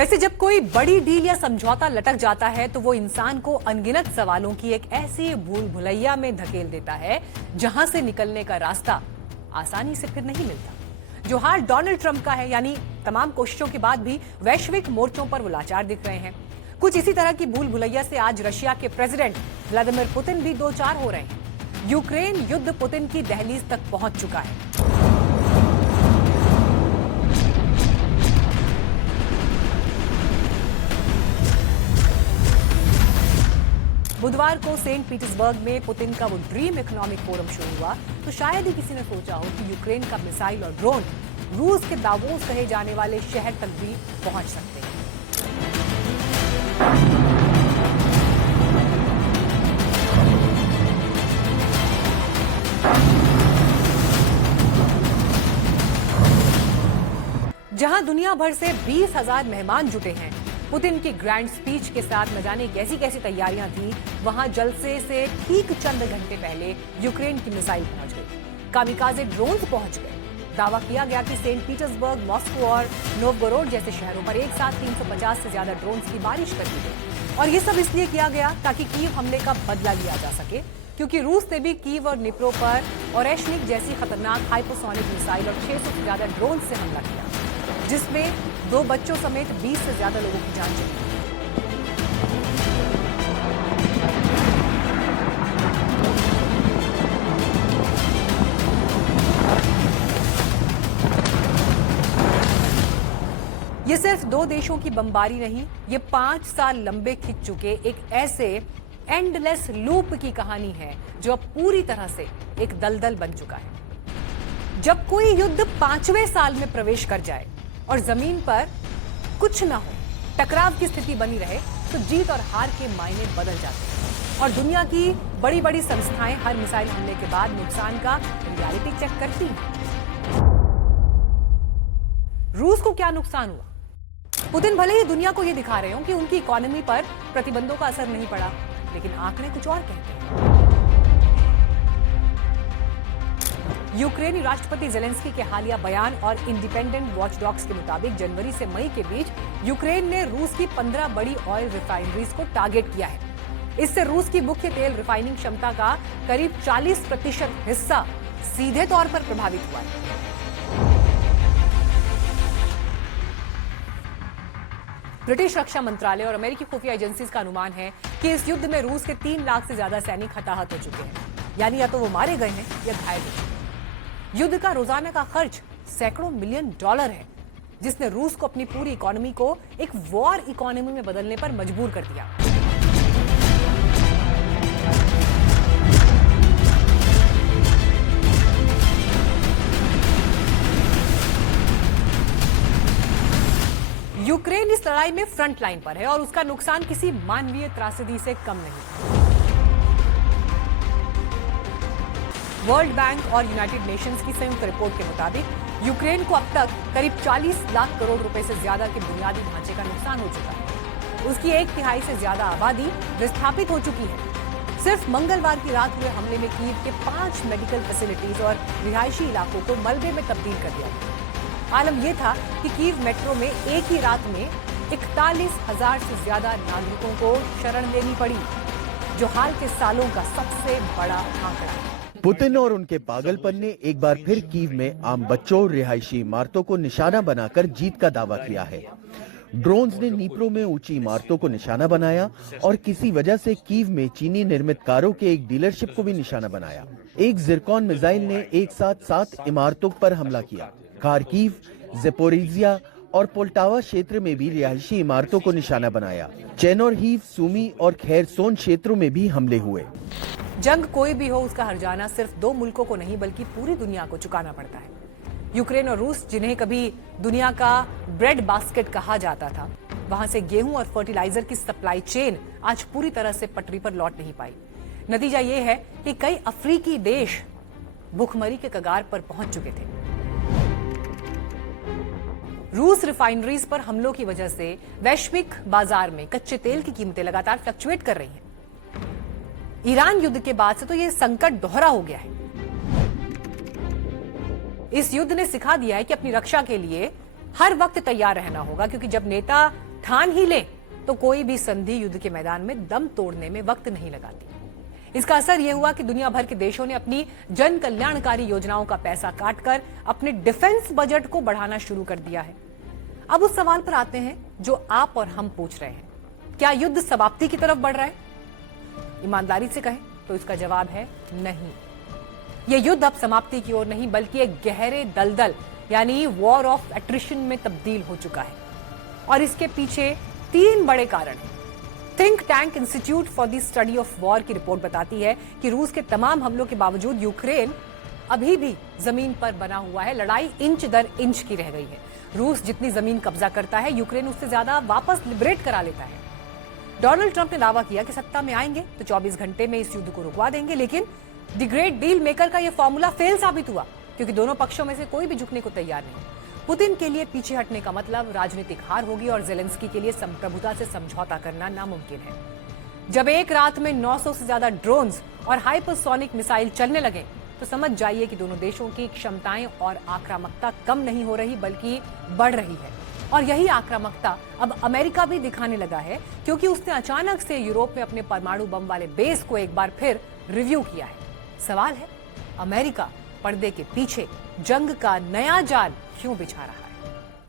वैसे जब कोई बड़ी डील या समझौता लटक जाता है तो वो इंसान को अनगिनत सवालों की एक ऐसी भूल भुलैया में धकेल देता है जहां से निकलने का रास्ता आसानी से फिर नहीं मिलता। जो हाल डोनाल्ड ट्रंप का है, यानी तमाम कोशिशों के बाद भी वैश्विक मोर्चों पर वो लाचार दिख रहे हैं। कुछ इसी तरह की भूल भुलैया से आज रशिया के प्रेसिडेंट व्लादिमीर पुतिन भी दो चार हो रहे हैं। यूक्रेन युद्ध पुतिन की दहलीज तक पहुंच चुका है। बुधवार को सेंट पीटर्सबर्ग में पुतिन का वो ड्रीम इकोनॉमिक फोरम शुरू हुआ तो शायद ही किसी ने सोचा हो कि यूक्रेन का मिसाइल और ड्रोन रूस के दावोस कहे जाने वाले शहर तक भी पहुंच सकते हैं। जहां दुनिया भर से 20,000 मेहमान जुटे हैं, पुतिन की ग्रैंड स्पीच के साथ न जाने कैसी कैसी तैयारियां थी, वहां जलसे से ठीक चंद घंटे पहले यूक्रेन की मिसाइल पहुंच गई। कामिकाजे ड्रोन्स पहुंच गए। दावा किया गया कि सेंट पीटर्सबर्ग, मॉस्को और नोवगोरोड जैसे शहरों पर एक साथ 350 से ज्यादा ड्रोन्स की बारिश कर दी गई। और ये सब इसलिए किया गया ताकि कीव हमले का बदला लिया जा सके, क्योंकि रूस ने भी कीव और निप्रो पर ओरेशनिक जैसी खतरनाक हाइपरसोनिक मिसाइल और 600 से ज्यादा ड्रोन से हमला किया, जिसमें 2 बच्चों समेत 20 से ज्यादा लोगों की जान चली गई। ये सिर्फ 2 देशों की बमबारी नहीं, ये 5 साल लंबे खिंच चुके एक ऐसे एंडलेस लूप की कहानी है जो अब पूरी तरह से एक दलदल बन चुका है। जब कोई युद्ध 5वें साल में प्रवेश कर जाए और जमीन पर कुछ ना हो, टकराव की स्थिति बनी रहे, तो जीत और हार के मायने बदल जाते हैं। और दुनिया की बड़ी बड़ी संस्थाएं हर मिसाइल हमले के बाद नुकसान का रियलिटी चेक करती हैं। रूस को क्या नुकसान हुआ? पुतिन भले ही दुनिया को यह दिखा रहे हो कि उनकी इकोनॉमी पर प्रतिबंधों का असर नहीं पड़ा, लेकिन आंकड़े कुछ और कहते हैं। यूक्रेनी राष्ट्रपति जेलेंस्की के हालिया बयान और इंडिपेंडेंट वॉचडॉग्स के मुताबिक जनवरी से मई के बीच यूक्रेन ने रूस की 15 बड़ी ऑयल रिफाइनरीज को टारगेट किया है। इससे रूस की मुख्य तेल रिफाइनिंग क्षमता का करीब 40% हिस्सा सीधे तौर पर प्रभावित हुआ है। ब्रिटिश रक्षा मंत्रालय और अमेरिकी खुफिया एजेंसीज का अनुमान है कि इस युद्ध में रूस के 3 लाख से ज्यादा सैनिक हताहत हो चुके हैं, यानी या तो वो मारे गए हैं या घायल हो चुके। युद्ध का रोजाना का खर्च सैकड़ों मिलियन डॉलर है, जिसने रूस को अपनी पूरी इकोनॉमी को एक वॉर इकोनॉमी में बदलने पर मजबूर कर दिया। यूक्रेन इस लड़ाई में फ्रंट लाइन पर है और उसका नुकसान किसी मानवीय त्रासदी से कम नहीं। वर्ल्ड बैंक और यूनाइटेड नेशंस की संयुक्त रिपोर्ट के मुताबिक यूक्रेन को अब तक करीब 40 लाख करोड़ रुपए से ज्यादा के बुनियादी ढांचे का नुकसान हो चुका है। उसकी 1/3 से ज्यादा आबादी विस्थापित हो चुकी है। सिर्फ मंगलवार की रात हुए हमले में कीव के 5 मेडिकल फैसिलिटीज और रिहायशी इलाकों को मलबे में तब्दील कर दिया गया। आलम यह था कि कीव मेट्रो में एक ही रात में 41,000 से ज्यादा नागरिकों को शरण लेनी पड़ी, जो हाल के सालों का सबसे बड़ा आंकड़ा है। पुतिन और उनके पागलपन ने एक बार फिर कीव में आम बच्चों और रिहायशी इमारतों को निशाना बनाकर जीत का दावा किया है। ड्रोन्स ने नीप्रो में ऊंची इमारतों को निशाना बनाया और किसी वजह से कीव में चीनी निर्मित कारों के एक डीलरशिप को भी निशाना बनाया। एक जिरकॉन मिसाइल ने एक साथ 7 इमारतों पर हमला किया। खार्किव, ज़पोरिजिया और पोल्टावा क्षेत्र में भी रिहायशी इमारतों को निशाना बनाया। चेनोरहीव, सुमी और खैरसोन क्षेत्रों में भी हमले हुए। जंग कोई भी हो, उसका हर्जाना सिर्फ 2 मुल्कों को नहीं बल्कि पूरी दुनिया को चुकाना पड़ता है। यूक्रेन और रूस, जिन्हें कभी दुनिया का ब्रेड बास्केट कहा जाता था, वहां से गेहूं और फर्टिलाइजर की सप्लाई चेन आज पूरी तरह से पटरी पर लौट नहीं पाई। नतीजा ये है कि कई अफ्रीकी देश भूखमरी के कगार पर पहुंच चुके थे। रूस रिफाइनरीज पर हमलों की वजह से वैश्विक बाजार में कच्चे तेल की कीमतें लगातार फ्लक्चुएट कर रही हैं। ईरान युद्ध के बाद से तो यह संकट दोहरा हो गया है। इस युद्ध ने सिखा दिया है कि अपनी रक्षा के लिए हर वक्त तैयार रहना होगा, क्योंकि जब नेता ठान ही ले तो कोई भी संधि युद्ध के मैदान में दम तोड़ने में वक्त नहीं लगाती। इसका असर यह हुआ कि दुनिया भर के देशों ने अपनी जन कल्याणकारी योजनाओं का पैसा काटकर अपने डिफेंस बजट को बढ़ाना शुरू कर दिया है। अब उस सवाल पर आते हैं जो आप और हम पूछ रहे हैं, क्या युद्ध समाप्ति की तरफ बढ़ रहा है? ईमानदारी से कहें तो इसका जवाब है नहीं। यह युद्ध अब समाप्ति की ओर नहीं बल्कि एक गहरे दलदल यानी वॉर ऑफ एट्रिशन में तब्दील हो चुका है। और इसके पीछे 3 बड़े कारण हैं। Think tank institute for the study of war की रिपोर्ट बताती है कि रूस के तमाम हमलों के बावजूद यूक्रेन अभी भी जमीन पर बना हुआ है। लड़ाई इंच दर इंच की रह गई है। रूस जितनी जमीन कब्जा करता है, यूक्रेन उससे ज्यादा वापस लिबरेट करा लेता है। डोनाल्ड ट्रंप ने दावा किया कि सत्ता में आएंगे तो 24 घंटे में इस युद्ध को रुकवा देंगे, लेकिन द ग्रेट डील मेकर का यह फॉर्मूला फेल साबित हुआ क्योंकि दोनों पक्षों में से कोई भी झुकने को तैयार नहीं। पुतिन के लिए पीछे हटने का मतलब राजनीतिक हार होगी और जेलेंस्की के लिए संप्रभुता से समझौता करना नामुमकिन है। जब एक रात में 900 से ज्यादा ड्रोन्स और हाइपरसोनिक मिसाइल चलने लगे तो समझ जाइए कि दोनों देशों की क्षमताएं और आक्रामकता कम नहीं हो रही बल्कि बढ़ रही है। और यही आक्रामकता अब अमेरिका भी दिखाने लगा है क्योंकि उसने अचानक से यूरोप में अपने परमाणु बम वाले बेस को एक बार फिर रिव्यू किया है। सवाल है, अमेरिका पर्दे के पीछे जंग का नया जाल क्यों बिछा रहा है?